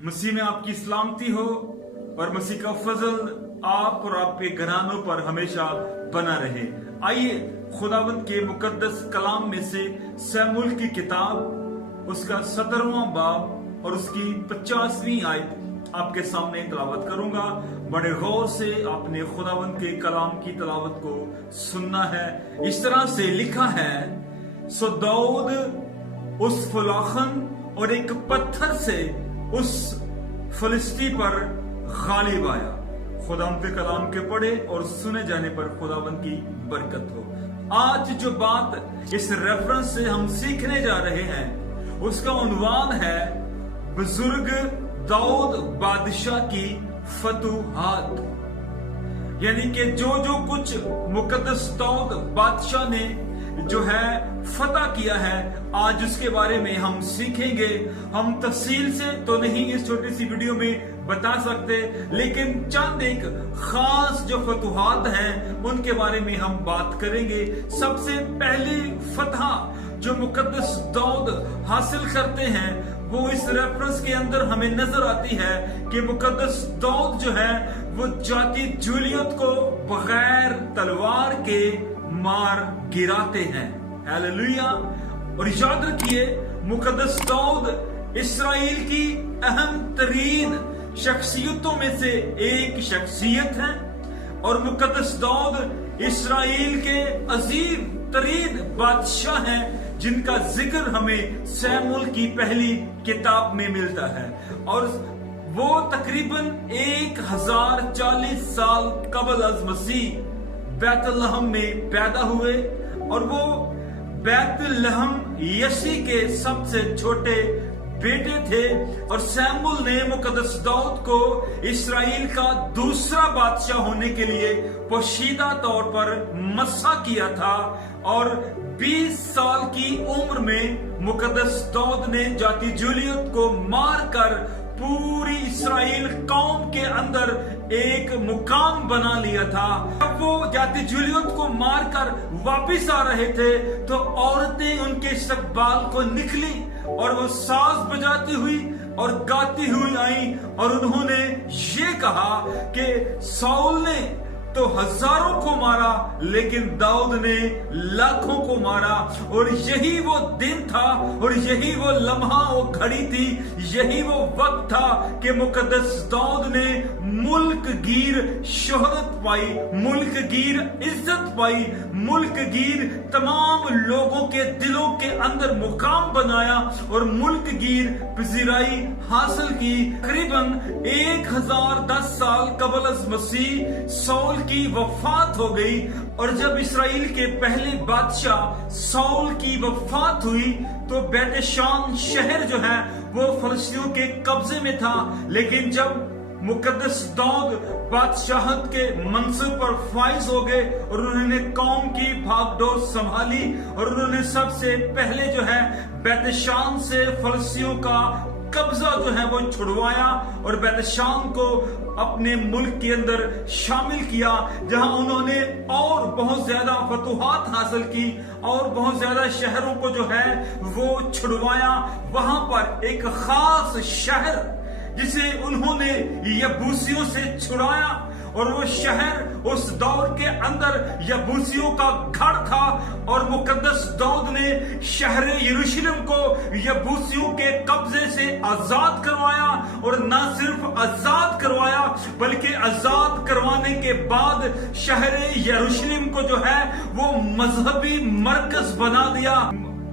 मसीह में आपकी सलामती हो और मसीह का फजल आप और आपके घरानों पर हमेशा बना रहे। आइए खुदावंद के मुकद्दस कलाम में से शमूएल की किताब उसका 17वां बाब और उसकी 50वीं आयत आपके सामने तलावत करूंगा। बड़े गौर से आपने खुदावंद के कलाम की तलावत को सुनना है। इस तरह से लिखा है, सो दाऊद उस फलाखन और एक पत्थर से उस फलिस्ती पर गालिब आया। खुदावंद के कलाम के पढ़े और सुने जाने पर खुदावंद की बरकत हो। आज जो बात इस रेफरेंस से हम सीखने जा रहे हैं उसका उन्वान है बुजुर्ग दाऊद बादशाह की फतूहात, यानी कि जो कुछ मुकद्दस दाऊद बादशाह ने जो है फतह किया है, आज उसके बारे में हम सीखेंगे। हम तफसील से तो नहीं इस छोटी सी वीडियो में बता सकते, लेकिन चंद एक खास जो फतूहात हैं उनके बारे में हम बात करेंगे। सबसे पहली फतह जो मुकद्दस दाऊद हासिल करते हैं वो इस रेफरेंस के अंदर हमें नजर आती है कि मुकद्दस दाऊद जो है वो जाति जूलियत को बगैर तलवार के मार गिराते हैं। हालेलुया। और याद रखिए, मुकद्दस दाऊद इस्राएल की अहम तरीन शख्सियतों में से एक शख्सियत है और मुकद्दस दाऊद इस्राएल के अजीम तरीन बादशाह हैं जिनका जिक्र हमें शमूएल की पहली किताब में मिलता है। और वो तकरीबन 1040 साल कबल अज मसीह बैतलहम में पैदा हुए और वो बैतलहम यसी के सबसे छोटे बेटे थे। और शमूएल ने मुकद्दस दाऊद को इस्राएल का दूसरा बादशाह होने के लिए पोशीदा तौर पर मस्सा किया था। और 20 साल की उम्र में मुकद्दस दाऊद ने जाति जूलियत को मारकर पूरी इस्राएल कौम के अंदर एक मुकाम बना लिया था। जब वो जाति जूलियत को मारकर वापिस आ रहे थे तो औरतें उनके इस्तकबाल को निकली और वो साज बजाती हुई और गाती हुई आई और उन्होंने ये कहा कि साउल ने तो हजारों को मारा लेकिन दाऊद ने लाखों को मारा। और यही वो दिन था और यही वो लम्हा, वो घड़ी थी, यही वो वक्त था कि मुकद्दस दाऊद ने मुल्क गिर शोहरत पाई, मुल्क गिर इज्जत पाई, मुल्क गिर तमाम लोगों के दिलों के अंदर मुकाम बनाया और मुल्क गिर पजीराई हासिल की। तकरीबन 1010 साल कबल अज मसीह साउल की वफात हो गई। और जब इस्राएल के पहले बादशाह साउल की वफात हुई तो बेतशान शहर जो है वो फलस्तियों के कब्जे में था। लेकिन जब मुकद्दस दाऊद बादशाहत के मनसब पर फाइज हो गए और उन्होंने कौम की भागदौड़ संभाली और उन्होंने सबसे पहले जो है बेतशान से फलस्तियों का कब्जा जो है वो छुड़वाया और बेतशान को अपने मुल्क के अंदर शामिल किया, जहां उन्होंने और बहुत ज्यादा फतूहात हासिल की और बहुत ज्यादा शहरों को जो है वो छुड़वाया। वहां पर एक खास शहर जिसे उन्होंने यबूसियों से छुड़ाया और वो शहर उस दौर के अंदर यबूसियों का गढ़ था। और मुकद्दस दाऊद ने शहर यरूशलेम को यबूसियों के कब्जे से आजाद करवाया और न सिर्फ आजाद करवाया बल्कि आजाद करवाने के बाद शहर यरूशलेम को जो है वो मजहबी मरकज बना दिया।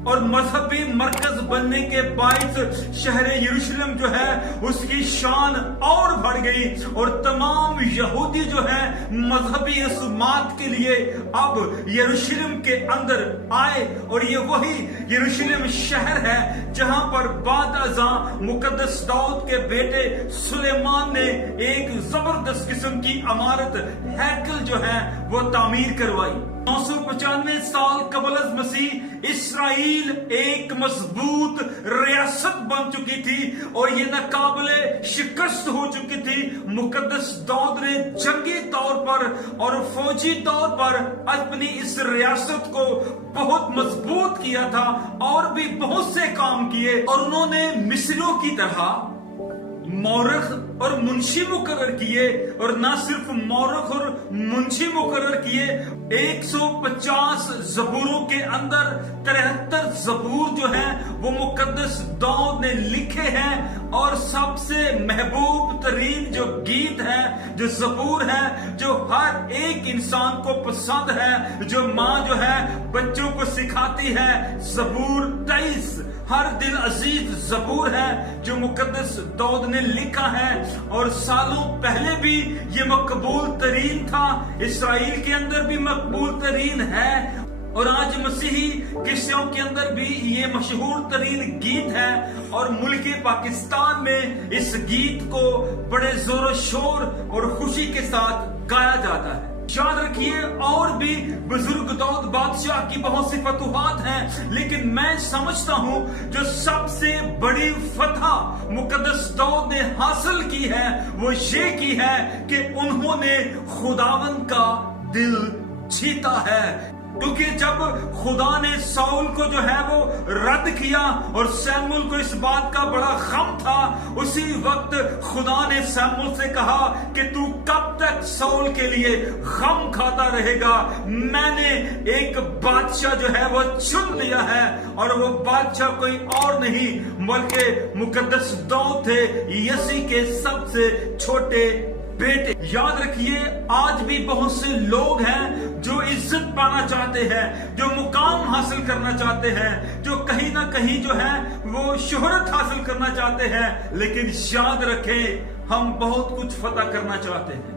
और मजहबी मरकज बनने के बायस शहर यरूशलेम जो है उसकी शान और बढ़ गई और तमाम यहूदी जो है मजहबी रसूमात के लिए अब यरूशलेम के अंदर आए। और ये वही यरूशलेम शहर है जहां पर बाद अज़ां मुकद्दस दाऊद के बेटे सुलेमान ने एक जबरदस्त किस्म की इमारत हैकल जो है वो तामीर करवाई। 995 साल कबल अज मसीह इस्राएल एक मजबूत रियासत बन चुकी थी और ये नाकाबिले शिकस्त हो चुकी थी। मुकद्दस दाऊद ने जंगी तौर पर और फौजी तौर पर अपनी इस रियासत को बहुत मजबूत किया था और भी बहुत से काम किए। और उन्होंने मिस्रियों की तरह मौरख और मुंशी मुकर्रर किए, और ना सिर्फ मौरख और मुंशी मुकर्रर किए, 150 जबूरों के अंदर 73 जबूर जो है वो मुकद्दस दाऊद ने लिखे हैं। और सबसे महबूब तरीन जो गीत है, जो जबूर है, जो हर एक इंसान को पसंद है, जो माँ जो है बच्चों को सिखाती है, जबूर 23 हर दिल अजीज जबूर है जो मुकद्दस दाऊद ने लिखा है। और सालों पहले भी ये मकबूल तरीन था, इस्राएल के अंदर भी मकबूल तरीन है, और आज मसीही किस्सों के अंदर भी ये मशहूर तरीन गीत है। और मुल्क पाकिस्तान में इस गीत को बड़े जोर शोर और खुशी के साथ गाया जाता है। याद रखिए, और भी बुजुर्ग दाऊद बादशाह की बहुत सी फतूहात हैं, लेकिन मैं समझता हूं जो सबसे बड़ी फतह मुकद्दस दाऊद ने हासिल की है वो ये की है कि उन्होंने खुदावन का दिल जीता है। क्योंकि जब खुदा ने साउल को जो है वो रद्द किया और सैमुअल को इस बात का बड़ा गम था, उसी वक्त खुदा ने सैमुअल से कहा कि तू कब तक साउल के लिए गम खाता रहेगा। मैंने एक बादशाह जो है वो चुन लिया है, और वो बादशाह कोई और नहीं बल्कि मुकद्दस दाऊद थे, यसी के सबसे छोटे बेटे। याद रखिए, आज भी बहुत से लोग हैं जो इज्जत पाना चाहते हैं, जो मुकाम हासिल करना चाहते हैं, जो कहीं ना कहीं जो है वो शोहरत हासिल करना चाहते हैं, लेकिन याद रखें हम बहुत कुछ फतह करना चाहते हैं,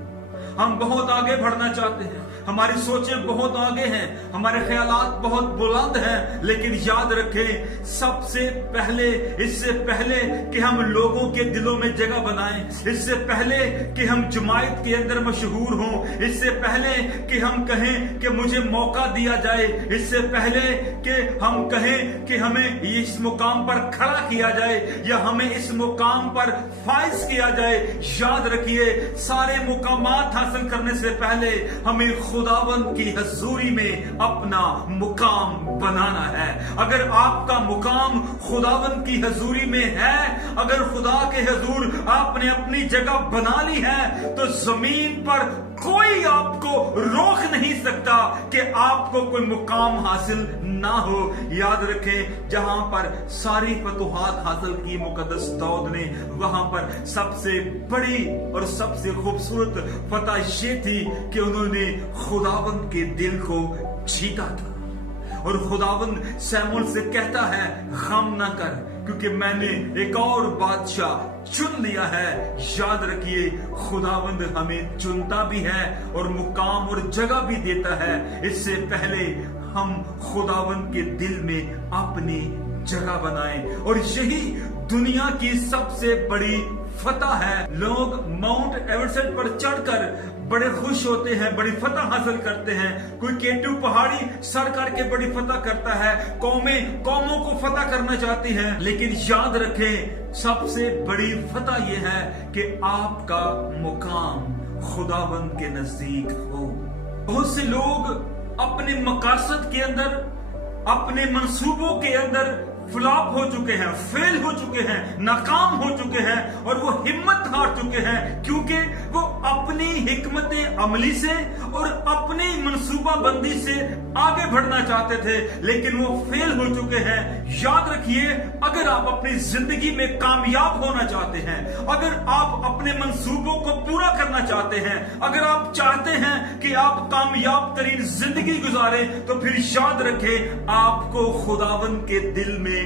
हम बहुत आगे बढ़ना चाहते हैं, हमारी सोचें बहुत आगे हैं, हमारे ख्यालात बहुत बुलंद हैं, लेकिन याद रखें सबसे पहले, इससे पहले कि हम लोगों के दिलों में जगह बनाएं, इससे पहले कि हम जमायत के अंदर मशहूर हों, इससे पहले कि हम कहें कि मुझे मौका दिया जाए, इससे पहले कि हम कहें कि हमें इस मुकाम पर खड़ा किया जाए या हमें इस मुकाम पर फाइज किया जाए, याद रखिए सारे मुकामात हासिल करने से पहले हमें खुदावन की हजूरी में अपना मुकाम बनाना है। अगर आपका मुकाम खुदावन की हजूरी में है, अगर खुदा के हजूर आपने अपनी जगह बना ली है, तो जमीन पर कोई आपको रोक नहीं सकता कि आपको कोई मुकाम हासिल ना हो। याद रखें, जहां पर सारी फतूहात हासिल की मुकद्दस दाऊद ने, वहां पर सबसे बड़ी और सबसे खूबसूरत फतह ये थी कि उन्होंने खुदावन के दिल को जीता था। और खुदावन सैमुअल से कहता है, गम ना कर, क्योंकि मैंने एक और बादशाह चुन लिया है। याद रखिए, खुदावंद हमें चुनता भी है और मुकाम और जगह भी देता है, इससे पहले हम खुदावंद के दिल में अपनी जगह बनाएं। और यही दुनिया की सबसे बड़ी फतह है। लोग माउंट एवरेस्ट पर चढ़कर बड़े खुश होते हैं, बड़ी फतह हासिल करते हैं। कोई केटू पहाड़ी सर करके बड़ी फतह करता है, कौमों को फतह करना चाहती हैं। लेकिन याद रखें, सबसे बड़ी फतह यह है कि आपका मुकाम खुदावंद के नजदीक हो। बहुत से लोग अपने मकासद के अंदर, अपने मंसूबों के अंदर फ्लॉप हो चुके हैं, फेल हो चुके हैं, नाकाम हो चुके हैं, और वो हिम्मत हार चुके हैं, क्योंकि वो अपनी हिकमत अमली से और अपनी मनसूबा बंदी से आगे बढ़ना चाहते थे, लेकिन वो फेल हो चुके हैं। याद रखिए, अगर आप अपनी जिंदगी में कामयाब होना चाहते हैं, अगर आप अपने मंसूबों को पूरा करना चाहते हैं, अगर आप चाहते हैं कि आप कामयाब तरीन जिंदगी गुजारें, तो फिर याद रखें, आपको खुदावन के दिल में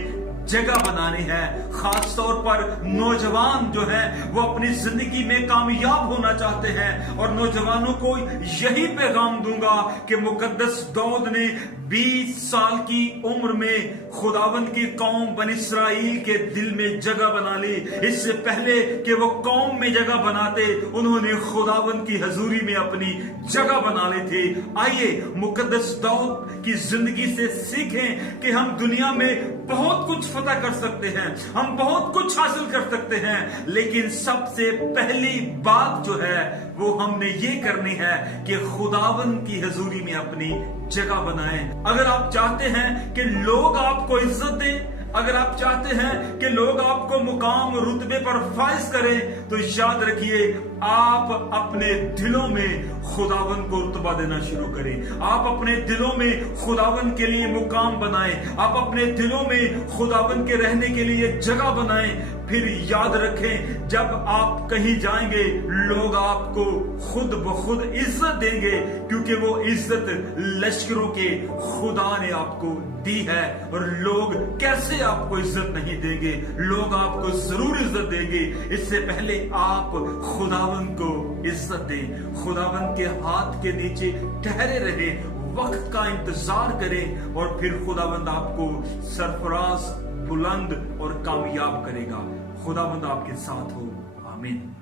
जगह बनानी है। खास तौर पर नौजवान जो हैं वो अपनी जिंदगी में कामयाब होना चाहते हैं, और नौजवानों को यही पैगाम दूंगा कि मुकद्दस दाऊद ने 20 साल की उम्र में खुदावंद की कौम बनी इस्राएल के दिल में जगह बना ली। इससे पहले कि वो कौम में जगह बनाते, उन्होंने खुदावंद की हजूरी में अपनी जगह बना ली थी। आइए मुकद्दस दाऊद की जिंदगी से सीखें कि हम दुनिया में बहुत कुछ फतह कर सकते हैं, हम बहुत कुछ हासिल कर सकते हैं, लेकिन सबसे पहली बात जो है वो हमने ये करनी है कि खुदावंद की हजूरी में अपनी जगह बनाएं। अगर आप चाहते हैं कि लोग आपको इज्जत दें, अगर आप चाहते हैं कि लोग आपको मुकाम रुतबे पर फाइज करें, तो याद रखिए आप अपने दिलों में खुदावन को रुतबा देना शुरू करें। आप अपने दिलों में खुदावन के लिए मुकाम बनाएं। आप अपने दिलों में खुदावन के रहने के लिए जगह बनाएं। फिर याद रखें, जब आप कहीं जाएंगे लोग आपको खुद ब खुद इज्जत देंगे, क्योंकि वो इज्जत लश्करों के खुदा ने आपको दी है। और लोग कैसे आपको इज्जत नहीं देंगे, लोग आपको जरूर इज्जत देंगे। इससे पहले आप खुदावन को इज्जत दें, खुदावन के हाथ के नीचे ठहरे रहे, वक्त का इंतजार करें, और फिर खुदावंद आपको सरफराज, बुलंद और कामयाब करेगा। खुदावंद आपके साथ हो। आमीन।